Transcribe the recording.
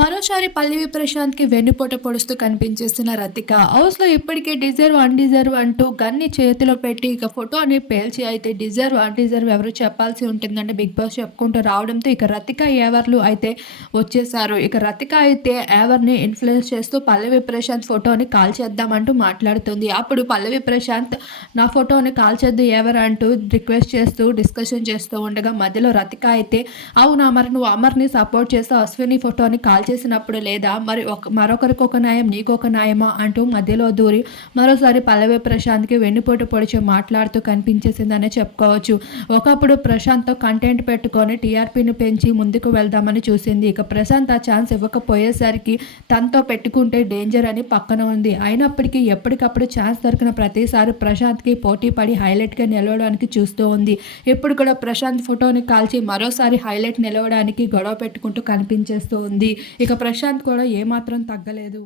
మరోసారి పల్లవి ప్రశాంత్కి వెన్నుపోట పొడుస్తూ కనిపించేస్తున్న రతిక. హౌస్లో ఇప్పటికే డిజర్వ్ అన్డిజర్వ్ అంటూ గన్ని చేతిలో పెట్టి ఇక ఫోటో అని పేల్చి అయితే డిజర్వ్ అన్డిజర్వ్ ఎవరు చెప్పాల్సి ఉంటుందంటే బిగ్ బాస్ చెప్పుకుంటూ రావడంతో ఇక రతిక ఏవర్లు అయితే వచ్చేసారు. ఇక రతిక అయితే ఏవర్ని ఇన్ఫ్లుయెన్స్ చేస్తూ పల్లవి ప్రశాంత్ ఫోటోని కాల్ చేద్దామంటూ మాట్లాడుతుంది. అప్పుడు పల్లవి ప్రశాంత్ నా ఫోటోని కాల్ చేద్దు ఎవరు? అంటూ రిక్వెస్ట్ చేస్తూ డిస్కషన్ చేస్తూ ఉండగా మధ్యలో రతిక అయితే అవునా మరి నువ్వు అమర్ని సపోర్ట్ చేస్తూ అశ్విని ఫోటోని కాల్ చేసినప్పుడు లేదా మరి ఒక మరొకరికి ఒక న్యాయం నీకు ఒక న్యాయమా అంటూ మధ్యలో దూరి మరోసారి పల్లవి ప్రశాంత్కి వెన్నుపోటు పొడిచి మాట్లాడుతూ కనిపించేసిందనే చెప్పుకోవచ్చు. ఒకప్పుడు ప్రశాంత్తో కంటెంట్ పెట్టుకొని టీఆర్పీని పెంచి ముందుకు వెళ్దామని చూసింది. ఇక ప్రశాంత్ ఆ ఛాన్స్ ఇవ్వకపోయేసరికి తనతో పెట్టుకుంటే డేంజర్ అని పక్కన ఉంది. అయినప్పటికీ ఎప్పటికప్పుడు ఛాన్స్ దొరికిన ప్రతిసారి ప్రశాంత్కి పోటీ పడి హైలైట్గా నిలవడానికి చూస్తూ ఉంది. ఇప్పుడు కూడా ప్రశాంత్ ఫోటోని కాల్చి మరోసారి హైలైట్ నిలవడానికి గొడవ పెట్టుకుంటూ కనిపించేస్తూ ఉంది. ఇక ప్రశాంత్ కూడా ఏమాత్రం తగ్గలేదు.